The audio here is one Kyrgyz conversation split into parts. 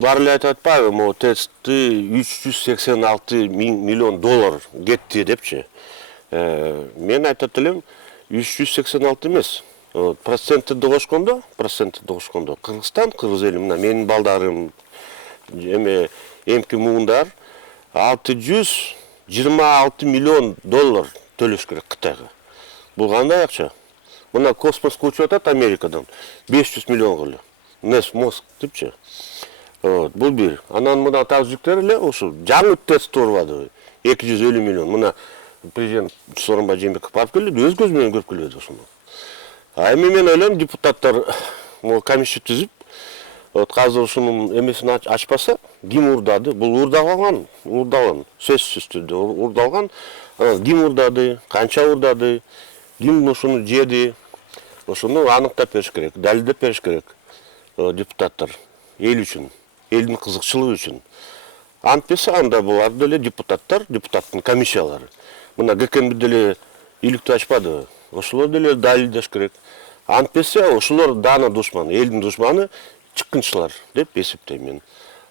Баары эле айтып атпайбы, могу тести 386 миллион доллар кетти депчи. Мен айтат элем 386 эмес. Проценттерди кошкондо, Кыргызстан, кыргыз эли, мына менин балдарым, эмки муундар 626 миллион доллар төлөш керек Кытайга. Бул кандай акча? Мына космоско учуп атат Америкадан 500 миллионго эле. Нес мозг депчи. Бул бир. Анан мына тазжиктер эле ошо жаңы тест турбады 250 миллион. Мына президент Сооронбай Жээнбеков барып келди, өз көзү менен көрүп келди ошону. Эми мен ойлойм, депутаттар комиссия түзүп, азыр ушунун эмесин ачпаса, ким урдады? Бул урдалган, сөзсүз түрдө урдалган. Ким урдады, канча урдады, ким ушуну жеди, ошону аныктап бериш керек, далилдеп бериш керек депутаттар эл үчүн, элдин кызыкчылыгы үчүн. Антпесе анда булар деле депутаттар, депутаттын комиссиялары. Мына ГКНБ деле иликтөө ачпады. Ошолор деле далилдеш керек. Антпесе ошолор даана душман, элдин душманы чыккынчылар деп эсептейм мен.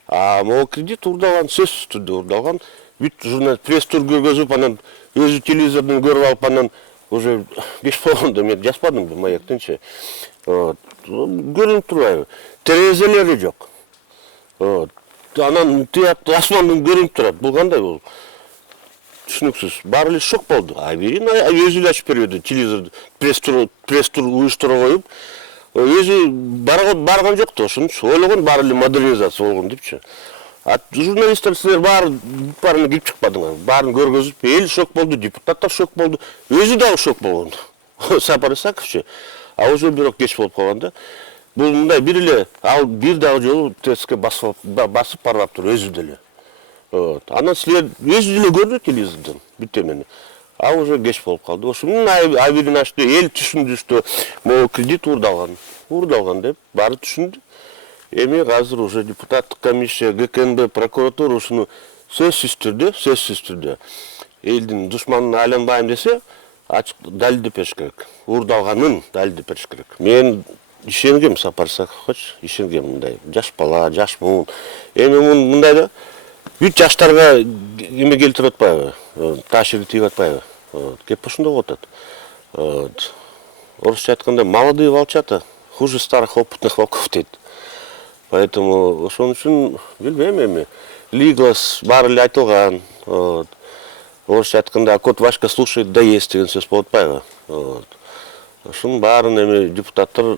Могу кредит урдалган, сөзсүз түрдө урдалган. Бүт журналист пресс-тур көргөзүп, анан өзү телевизордон көрүп алып, анан уже кеч болгондо мен жазбадым бу маяктынчы. Көрүнүп турбайбы? Терезелери жок. Анан тыят асмандын көрүнүп турат. Бул кандай бул? Түшүнүксүз. Баары эле шок болду. Айберин өзү эле ачып берди телевизорду, пресс-тур уюштура коюп. Өзү барган жок да, ошончу ойлогон баары эле модернизация болгон депчи. Журналисттер силер баарына кирип чыкпадыңар. Баарын көргөзүп, эл шок болду, депутаттар шок болду, өзү дагы шок болгон. Сапар Исаковчу. Уже бирок кеч болуп калган да. Бул мындай бир эле, ал бир дагы жолу тестке басып барып тур өзү деле. Анан силер өзү деле көрдү телевизордон бүт эмени. Уже кеч болуп калды. Ошонун айбирин ачты, эл түшүндү, что могу кредит урдалган деп баары түшүндү. Эми азыр уже депутаттык комиссия, ГКНБ, прокуратура ушуну сөзсүз түрдө элдин душманына айланбайм десе, ачык далилдеп бериш керек. Урдалганын далилдеп бериш керек. Мен ишенгем Сапар Исаковго, ишенгем мындай. Жаш бала, жаш муун. Эми мындай да бүт жаштарга эме келтирип атпайбы? Таашир тийип атпайбы? Кеп ошондой болуп атат. Орусча айтканда, молодые волчата хуже старых опытных волков дейт. Поэтому ошон үчүн билбейм эми. Лиглас баары эле айтылган. Орусча айтканда, кот Вашка слушает да ест деген сөз болуп атпайбы? Ошонун баарын эми депутаттар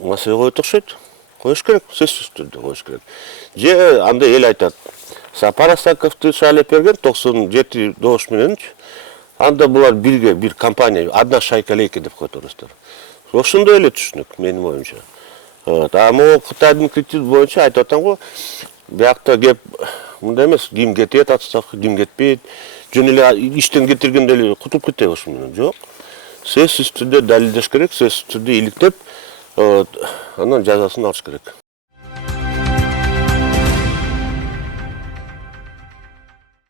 маселе коет окшойт. Коюш керек, сөзсүз түрдө коюш керек. Же анда эл айтат, Сапар Исаковду шайлап берген 97 добуш мененчи. Анда булар бирге, бир компания, одна шайка лейка деп коет орустар. Ошондой эле түшүнүк, менин оюмча. Могу Кытайдын кредит боюнча айтып атам го, биякта кеп мындай эмес, ким кетет отставка, ким кетпейт. Жөн эле иштен кетиргенде эле кутулуп кетеби ошол менен? Жок. Сөзсүз түрдө далилдеш керек, сөзсүз түрдө иликтеп, анан жазасын алыш керек.